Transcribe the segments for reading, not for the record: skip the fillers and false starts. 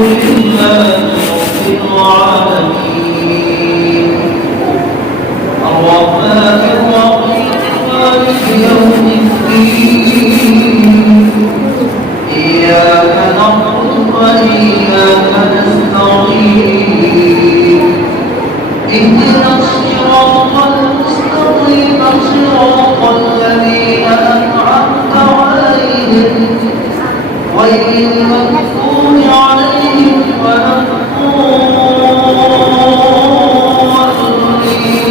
لله رب العالمين الرحمن الرحيم مالك يوم الدين إياك نعبد وإياك نستعين اهدنا الصراط المستقيم صراط الذين أنعمت عليهم غير المغضوب عليهم ولا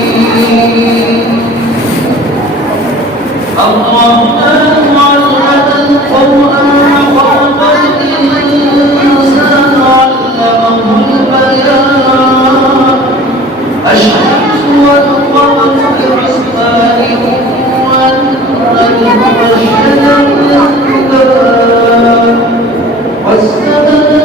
الضالين الرحمن علم القرآن خلق الإنسان علمه البيان الشمس والقمر بحسبان والنجم والشجر يسجدان والسماء